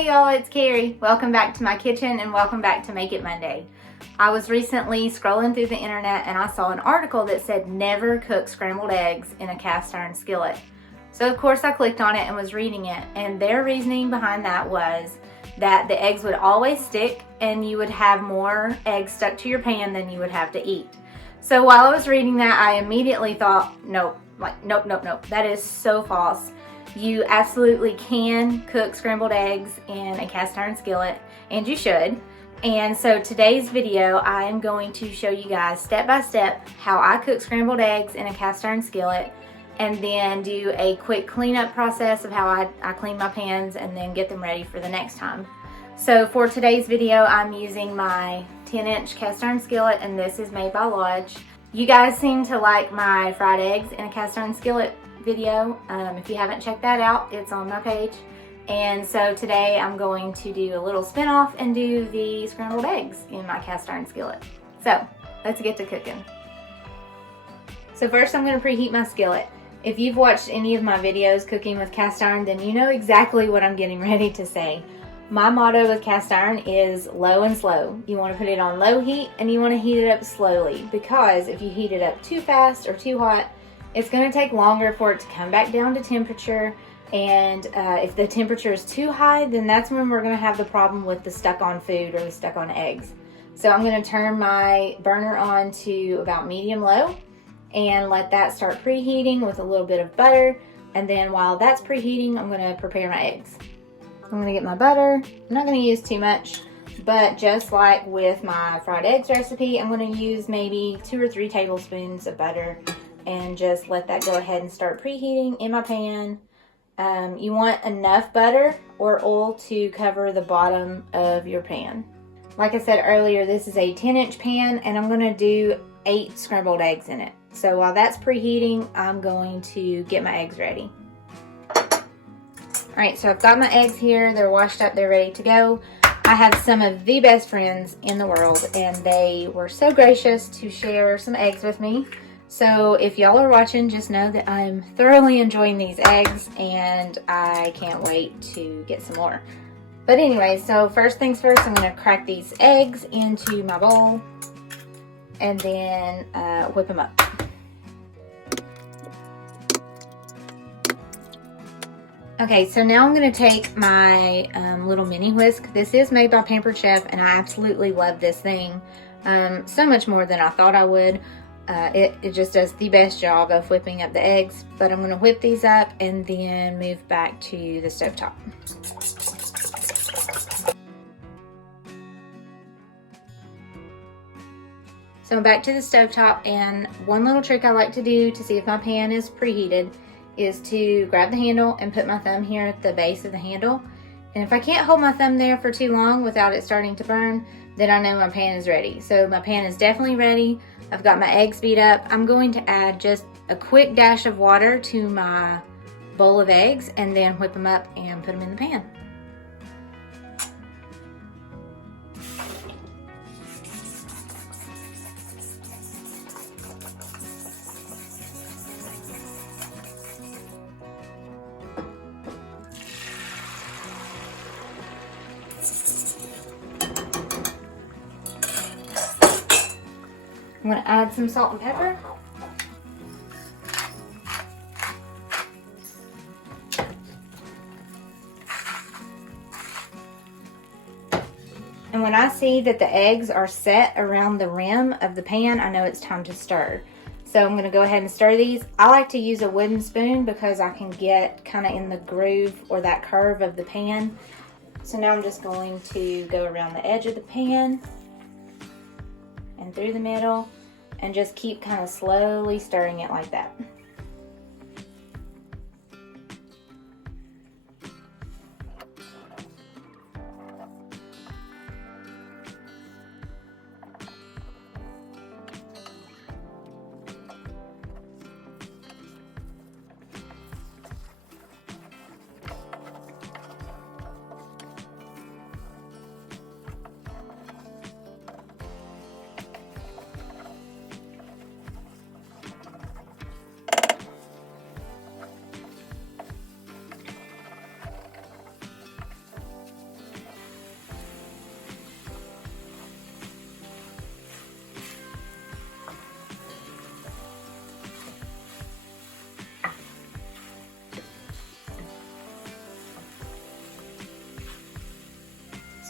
Hey y'all, it's Carrie. Welcome back to my kitchen and welcome back to Make It Monday. I was recently scrolling through the internet and I saw an article that said never cook scrambled eggs in a cast iron skillet. So of course I clicked on it and was reading it, and their reasoning behind that was that the eggs would always stick and you would have more eggs stuck to your pan than you would have to eat. So while I was reading that, I immediately thought, nope, that is so false. You absolutely can cook scrambled eggs in a cast iron skillet, and you should. And so today's video, I am going to show you guys step by step how I cook scrambled eggs in a cast iron skillet, and then do a quick cleanup process of how I clean my pans and then get them ready for the next time. So for today's video, I'm using my 10-inch cast iron skillet, and this is made by Lodge. You guys seem to like my fried eggs in a cast iron skillet video. If you haven't checked that out, it's on my page. And so today I'm going to do a little spin-off and do the scrambled eggs in my cast iron skillet. So let's get to cooking. So first I'm going to preheat my skillet. If you've watched any of my videos cooking with cast iron, then you know exactly what I'm getting ready to say. My motto with cast iron is low and slow. You want to put it on low heat and you want to heat it up slowly, because if you heat it up too fast or too hot, it's going to take longer for it to come back down to temperature, and if the temperature is too high, then that's when we're going to have the problem with the stuck on food or the stuck on eggs. So I'm going to turn my burner on to about medium low and let that start preheating with a little bit of butter, and then while that's preheating, I'm going to prepare my eggs. I'm going to get my butter. I'm not going to use too much, but just like with my fried eggs recipe, I'm going to use maybe 2 or 3 tablespoons of butter and just let that go ahead and start preheating in my pan. You want enough butter or oil to cover the bottom of your pan. Like I said earlier, this is a 10-inch pan and I'm going to do 8 scrambled eggs in it. So while that's preheating, I'm going to get my eggs ready. Alright, so I've got my eggs here. They're washed up, they're ready to go. I have some of the best friends in the world, and they were so gracious to share some eggs with me. So if y'all are watching, just know that I'm thoroughly enjoying these eggs and I can't wait to get some more. But anyway, so first things first, I'm going to crack these eggs into my bowl and then whip them up. Okay, so now I'm going to take my little mini whisk. This is made by Pampered Chef and I absolutely love this thing. So much more than I thought I would. It just does the best job of whipping up the eggs, but I'm going to whip these up and then move back to the stovetop. So I'm back to the stovetop, and one little trick I like to do to see if my pan is preheated is to grab the handle and put my thumb here at the base of the handle. And if I can't hold my thumb there for too long without it starting to burn, then I know my pan is ready. So my pan is definitely ready. I've got my eggs beat up. I'm going to add just a quick dash of water to my bowl of eggs and then whip them up and put them in the pan. I'm going to add some salt and pepper. And when I see that the eggs are set around the rim of the pan, I know it's time to stir. So I'm going to go ahead and stir these. I like to use a wooden spoon because I can get kind of in the groove or that curve of the pan. So now I'm just going to go around the edge of the pan and through the middle, and just keep kind of slowly stirring it like that.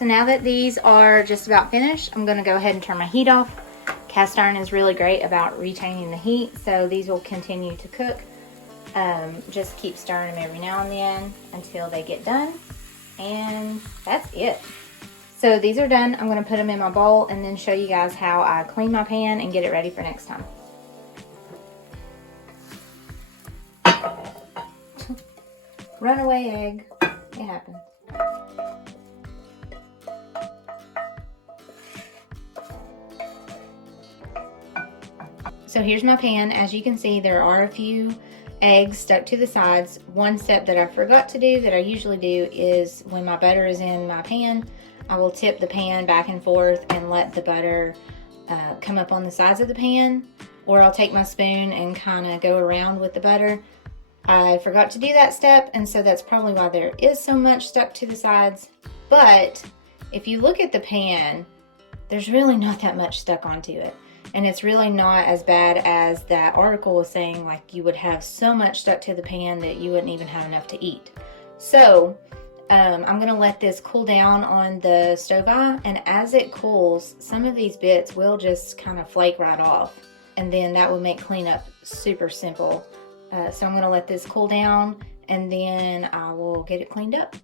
So now that these are just about finished, I'm gonna go ahead and turn my heat off. Cast iron is really great about retaining the heat, so these will continue to cook. Just keep stirring them every now and then until they get done, and that's it. So these are done. I'm gonna put them in my bowl and then show you guys how I clean my pan and get it ready for next time. Runaway egg, it happens. So here's my pan. As you can see, there are a few eggs stuck to the sides. One step that I forgot to do that I usually do is when my butter is in my pan, I will tip the pan back and forth and let the butter come up on the sides of the pan, or I'll take my spoon and kind of go around with the butter. I forgot to do that step, and so that's probably why there is so much stuck to the sides. But if you look at the pan, there's really not that much stuck onto it. And it's really not as bad as that article was saying, like you would have so much stuck to the pan that you wouldn't even have enough to eat. So I'm gonna let this cool down on the stove eye, and as it cools, some of these bits will just kind of flake right off, and then that will make cleanup super simple. So I'm gonna let this cool down and then I will get it cleaned up.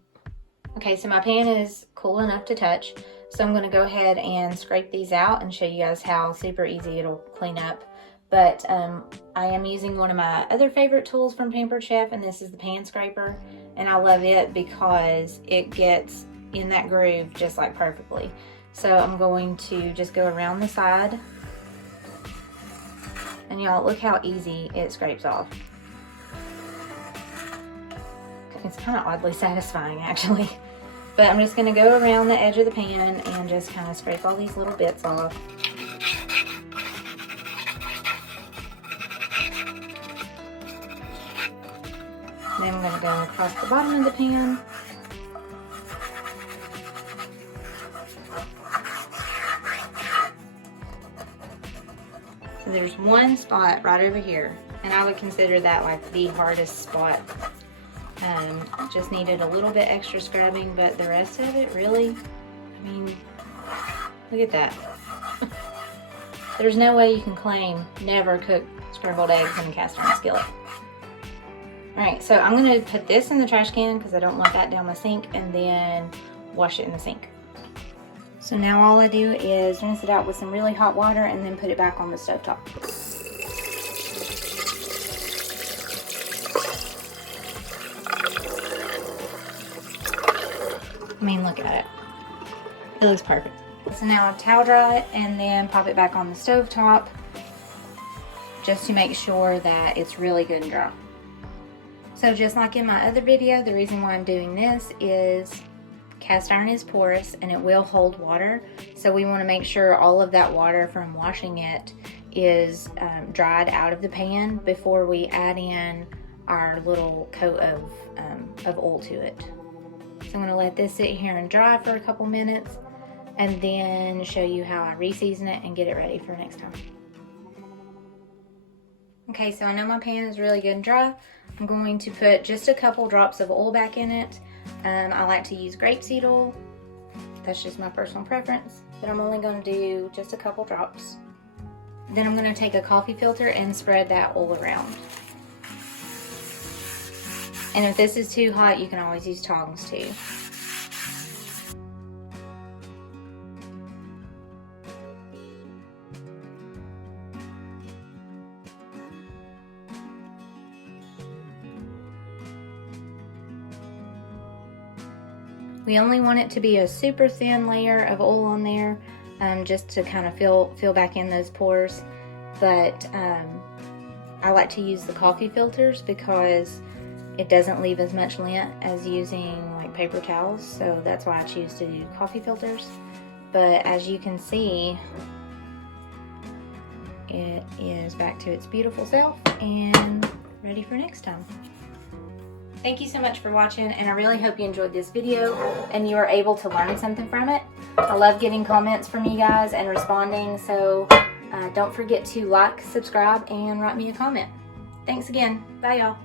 Okay, so my pan is cool enough to touch. So I'm gonna go ahead and scrape these out and show you guys how super easy it'll clean up. But I am using one of my other favorite tools from Pampered Chef, and this is the pan scraper. And I love it because it gets in that groove just like perfectly. So I'm going to just go around the side. And y'all, look how easy it scrapes off. It's kind of oddly satisfying actually. But I'm just going to go around the edge of the pan and just kind of scrape all these little bits off. Then I'm going to go across the bottom of the pan. So there's one spot right over here, and I would consider that like the hardest spot. Just needed a little bit extra scrubbing, but the rest of it really, I mean, look at that. There's no way you can claim never cook scrambled eggs in a cast iron skillet. Alright, so I'm going to put this in the trash can because I don't want that down my sink, and then wash it in the sink. So now all I do is rinse it out with some really hot water and then put it back on the stovetop. I mean, look at it. It looks perfect. So now I towel dry it and then pop it back on the stove top just to make sure that it's really good and dry. So just like in my other video, the reason why I'm doing this is cast iron is porous and it will hold water. So we want to make sure all of that water from washing it is dried out of the pan before we add in our little coat of oil to it. So I'm going to let this sit here and dry for a couple minutes and then show you how I re-season it and get it ready for next time. Okay, so I know my pan is really good and dry. I'm going to put just a couple drops of oil back in it. I like to use grapeseed oil. That's just my personal preference, but I'm only going to do just a couple drops. Then I'm going to take a coffee filter and spread that oil around. And if this is too hot, you can always use tongs too. We only want it to be a super thin layer of oil on there, just to kind of fill back in those pores. But I like to use the coffee filters because it doesn't leave as much lint as using like paper towels, so that's why I choose to do coffee filters. But as you can see, it is back to its beautiful self and ready for next time. Thank you so much for watching, and I really hope you enjoyed this video and you are able to learn something from it. I love getting comments from you guys and responding, so don't forget to like, subscribe, and write me a comment. Thanks again. Bye, y'all.